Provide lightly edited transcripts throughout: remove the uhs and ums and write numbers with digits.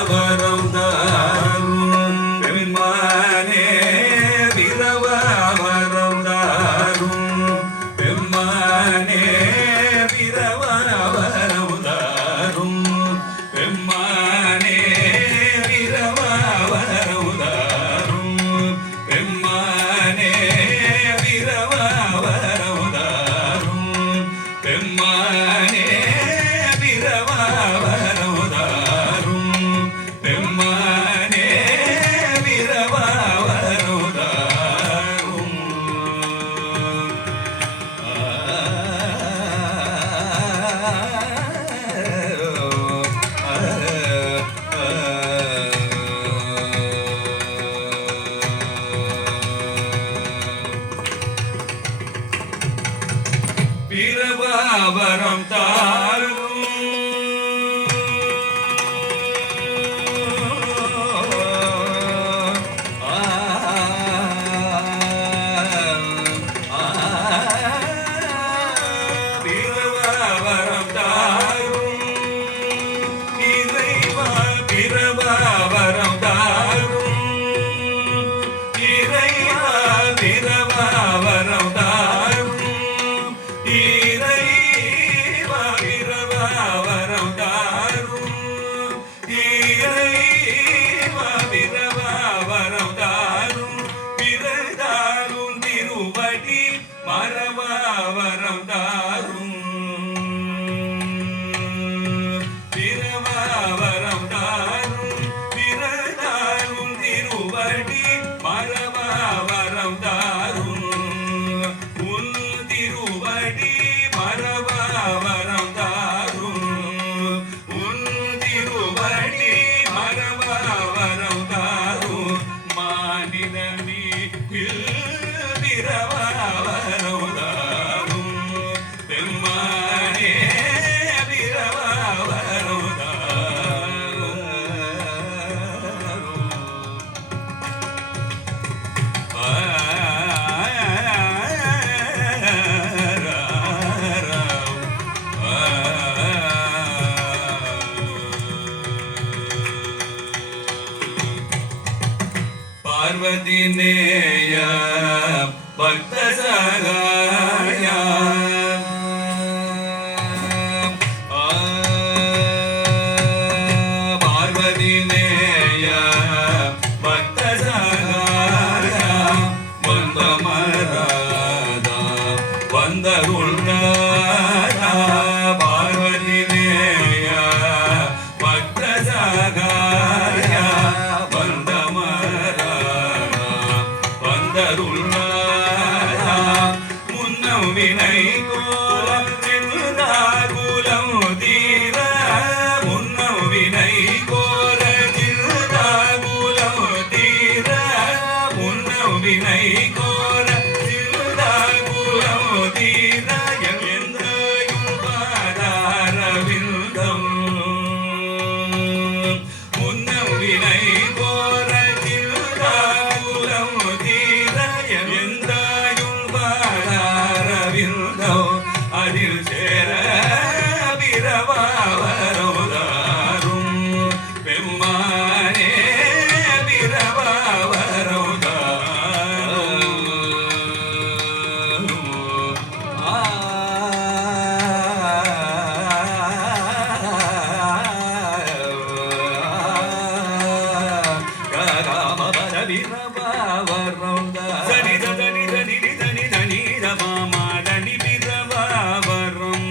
பிரபாவரம் தாரும் பிரபாவரம் தாரும் இறைவா பிரபாவரம் தாரும் இறைவா பிரபாவரம் தாரும் இறைவா பிரபாவரம் தாரும் இறைவா பிரபாவரம் தாரும் பிறதாரும் திருவடி மரபாவரம் தாரும் பிரபாவரம் தாரும் பிறதாரும் திருவடி மரபாவரம் தாரும் உன் திருவடி மரபாவரம் தாரும் உன் திருவடி மரபாவரம் தாரும் மானிதனி பிரபாவரம் தாரும் பெம்மானே பிரபாவரம் தாரும் பார்வதி நேய பக்த சகாய பார்வதி நேய பக்த சகாய வந்த மராதா வந்தருள்ளாரா பார்வதி நேய பக்த சகாய வந்த முன்னம் வினை கோல குலம் தீர முன்னம் வினை கோல குலம் தீர முன்னம் வினை கோல குலம் தீர எந்தையும் பாதாரவிந்தம் முன்னம் வினை கோல குலம் தீர எந்தாயும் பாதாரவிந்தோ அதில் சேர பிரபாவரம் தாரும் பெம்மானே பிரபாவரம் தாரும் பிரபாவரம் தனி தனி தனி தனி தனி ரமா தனி பிரபாவரம்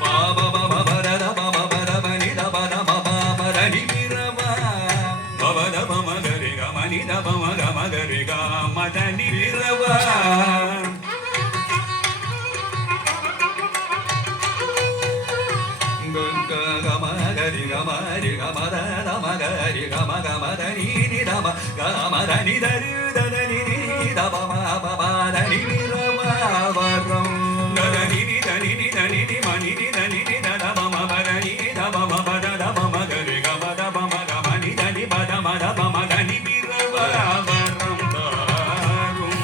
பாப பப பரத பப பரபனி தப தப பரனி பிரபா பவத பமகரி கமனி தப மகமகரி கமதனி பிரபா கமகரி கமரி கமத மகரி கம கமதனி தப கமதனி தரி தனி தப மபதனி பிரபாவரம் தனி தனி தனி மணி தனி தப மபதனி தப மபத தப மகரி கமத பம கமனி தனி பத மத பம தனி பிரபாவரம் தாரும்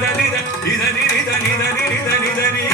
da